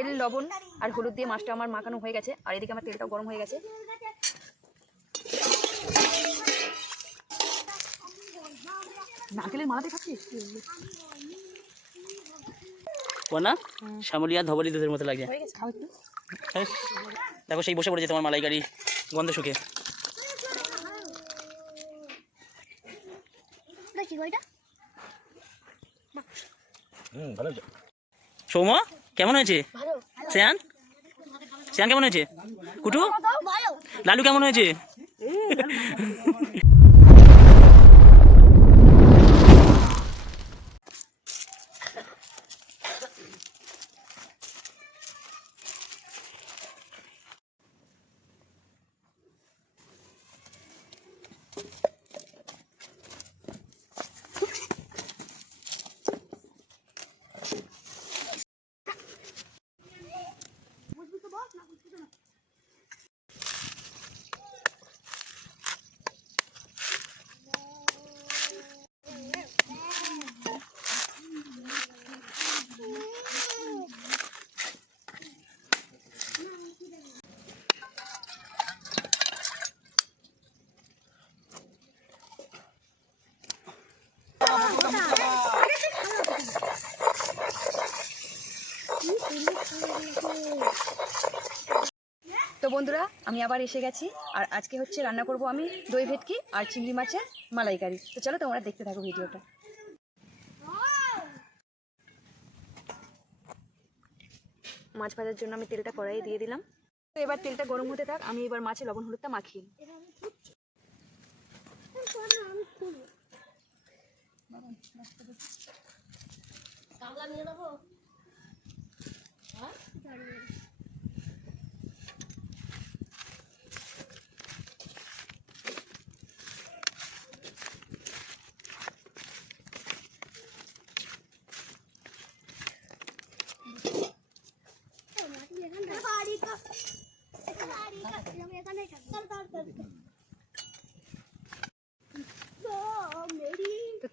তেল লবণ আর হলুদ দিয়ে মাছটা আমার মাখানো হয়ে গেছে। আর এদিকে আমার তেলটাও গরম হয়ে গেছে। নারকেলের মালাতে খাচ্ছিস? না শ্যামলিয়া ধবলি দুধের মতো লাগে। হয়ে। দেখো সেই বসে পড়েছে তোমার মালাইকারি গন্ধ শুকে। সৌম? কেমন হয়েছে? শ্যান শ্যান কেমন হয়েছে? কুটু? লালু কেমন হয়েছে তো বন্ধুরা, আমি আবার এসে গেছি। আর আজকে হচ্ছে রান্না করব আমি দই ভেটকি আর চিংড়ি মাছের মালাইকারি। তো চলো তোমরা দেখতে থাকো ভিডিওটা। মাছ ভাজার জন্য আমি তেলটা কড়াইয়ে দিয়ে দিলাম। তো এবার তেলটা গরম হতে থাক, আমি এবার মাছে লবণ হলুদটা মাখিয়ে নিই।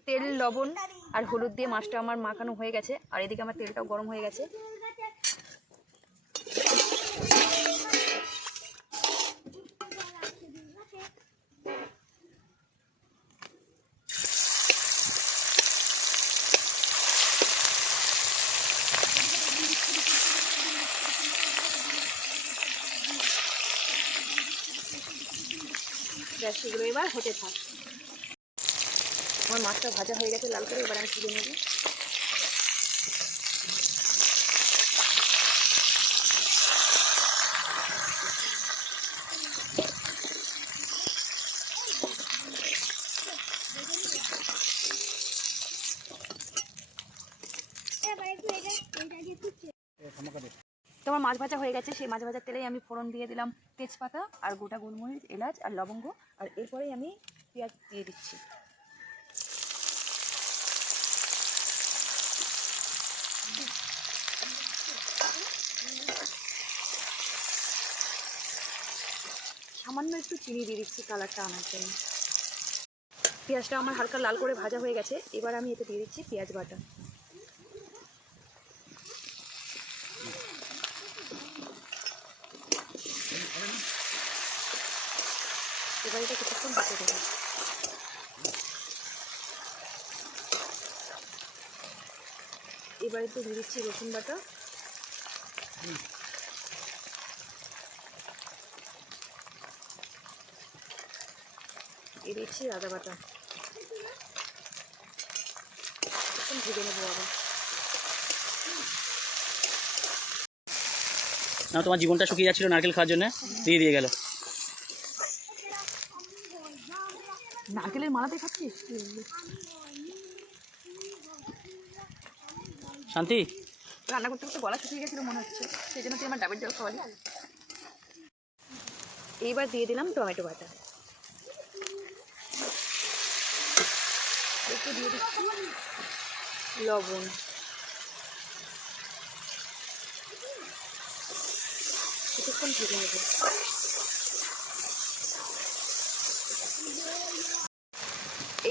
তেল, লবণ আর হলুদ দিয়ে মাছটা আমার মাখানো হয়ে গেছে। আর এদিকে আমার তেলটাও গরম হয়ে গেছে। এবার হতে থাক। আমার মাছটা ভাজা হয়ে গেছে, লাল করে এবার আমি তুলে নেব। তোমার মাছ ভাজা হয়ে গেছে, সেই মাছ ভাজার তেলেই আমি ফোড়ন দিয়ে দিলাম তেজপাতা আর গোটা গোলমরিচ, এলাচ আর লবঙ্গ, আর এরপরেই আমি পেঁয়াজ দিয়ে দিচ্ছি। সামান্য একটু চিনি দিয়ে দিচ্ছি কালারটা আনার জন্য। পেঁয়াজটা আমার হালকা লাল করে ভাজা হয়ে গেছে। এবার আমি এতে দিয়ে দিচ্ছি পেঁয়াজ বাটা। এবার এটা কিছুক্ষণ বাঁচে দেবো। এবার একটু দিয়ে দিচ্ছি রসুন বাটা। দিয়ে দিচ্ছি আদা বাটা। এখন ভেজে নেব আবার। না তোমার জীবনটা শুকিয়ে যাচ্ছিল নারকেল খাওয়ার জন্য দিয়ে দিয়ে গেল। নারকেলের মালাতে খাচ্ছিস? শান্তি? রান্না করতে করতে গলা শুকিয়ে গেছিল মনে হচ্ছে। সেই জন্য তুই আমার ডাবের জল খাওয়ালি। এইবার দিয়ে দিলাম টমেটো বাটা। একটু দিয়ে দিচ্ছি। লবণ। কিছুক্ষণ ভেজে নেব।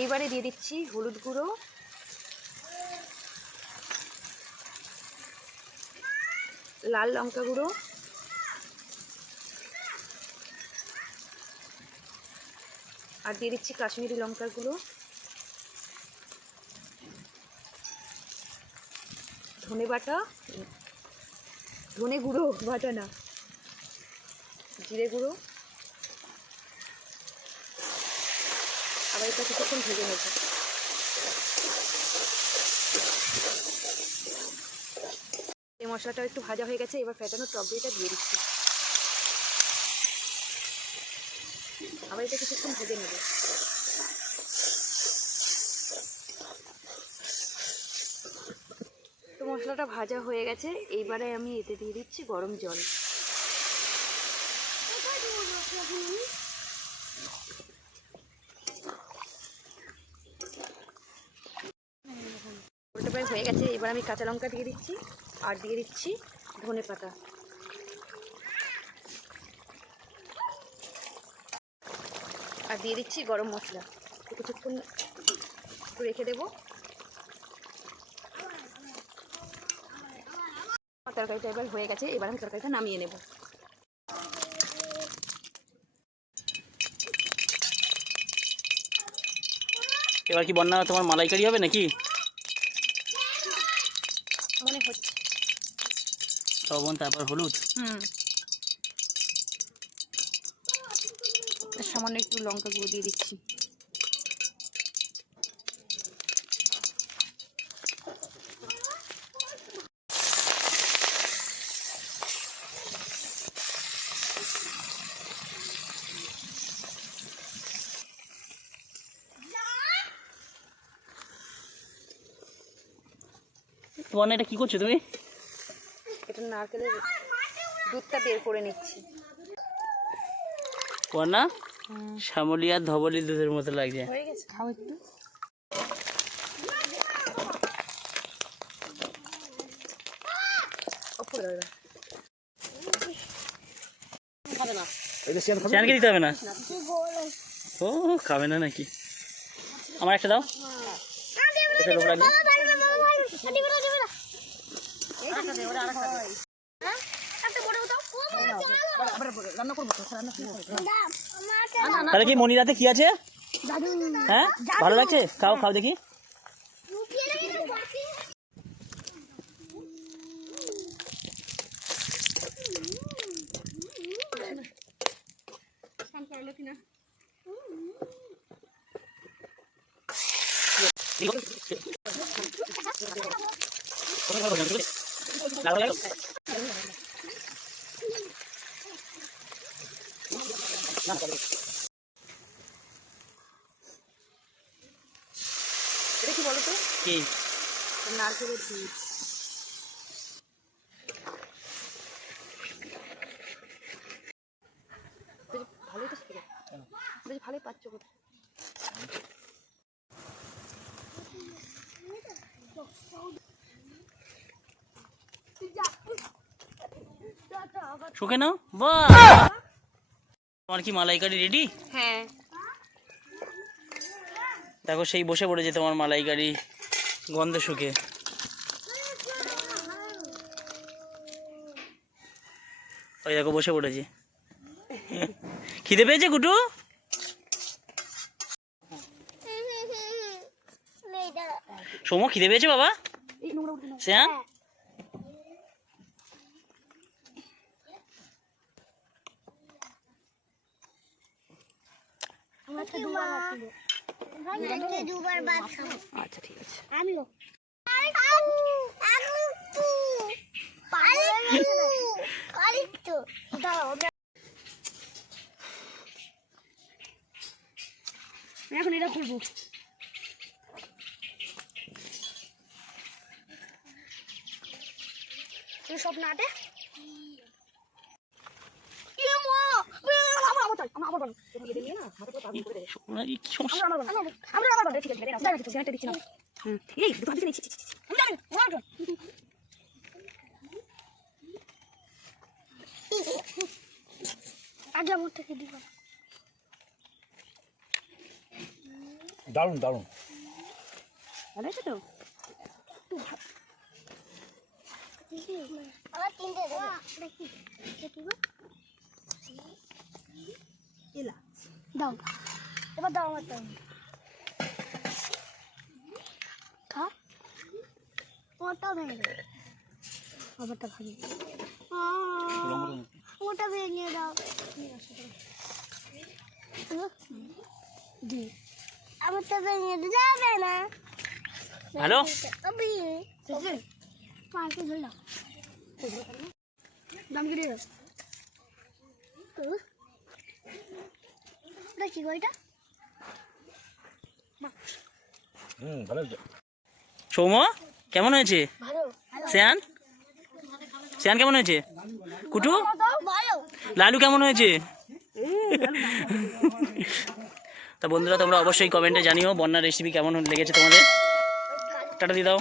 এইবারে দিয়ে দিচ্ছি হলুদ গুঁড়ো। লাল লঙ্কা গুঁড়ো। আর দিয়ে দিচ্ছি কাশ্মীরি লঙ্কার গুঁড়ো। ধনে বাটা, ধনে গুঁড়ো, বাটা না, জিরে গুঁড়ো। আবার এটা কিছুক্ষণ ভেজে নেব। এই মশলাটা একটু ভাজা হয়ে গেছে, এবার ফ্যাটানো টক দইটা দিয়ে দিচ্ছি। আবার এটা কিছুক্ষণ ভেজে নেব তো মশলাটা ভাজা হয়ে গেছে, এইবারে আমি এতে দিয়ে দিচ্ছি গরম জল। হয়ে গেছে, এবার আমি কাঁচা লঙ্কা দিয়ে দিচ্ছি, আর দিয়ে দিচ্ছি ধনে পাতা। আর দিয়ে দিচ্ছি গরম মশলা। কিছুক্ষণ রেখে দেবো। তরকারিটা এবার হয়ে গেছে এবার আমি তরকারিটা নামিয়ে নেব। এবার কি বন্যা তোমার মালাইকারি হবে নাকি? মনে হচ্ছে। লবণ তারপর হলুদ। হুম। সামান্য একটু লঙ্কা গুঁড়ো দিয়ে দিচ্ছি। বন্যা এটা কি করছ তুমি? এটা নারকেলের দুধটা বের করে নিচ্ছি। বন্যা শ্যামলি আর ধবলি দুধের মতো লাগছে। হয়ে গেছে? খাও একটু। দিতে হবে না? ও খাবে না নাকি? আমার একটা দাও। এটা লোক লাগবে তাহলে কি মনিরাতে কি আছে? হ্যাঁ? ভালো লাগছে? খাও খাও দেখি। এটা কি? বলো তো কি নারকেলের বেশ ভালোই তো বেশ ভালোই পাচ্ছ কোথায় শুকে নাও? বাহ! তোমার কি মালাইকারি রেডি হ্যাঁ। দেখো সেই বসে পড়েছে তোমার মালাইকারি গন্ধ শুকে। ওই দেখো বসে পড়েছে। খিদে পেয়েছে কুটু? সোম খিদে পেয়েছে বাবা? শ্যাম? আচ্ছা ঠিক আছে। আমিও। এখন এটা খুলবো। সব না দে এই কি সমস্যা এই দুটো হাতে নিচ্ছি আগে আমার থেকে দিব দারুণ দারুণ। ভালো আছে তো? আমার তিনটে দেবে Ile? Dobra. Chyba damy ten. Co? ওটা ভেঙে আমারটা ভাঙে ওটা ভেঙে দাও দি আমারটা ভেঙে যাবে না হ্যালো পাঁচশো ধরলাম দাম কিনে রে ওটা কি গো এটা সৌম কেমন হয়েছে? শ্যান? শ্যান কেমন হয়েছে? কুটু? লালু কেমন হয়েছে? তা বন্ধুরা তোমরা অবশ্যই কমেন্টে জানিও বন্যার রেসিপি কেমন লেগেছে তোমাদের? টাটা দিয়ে দাও।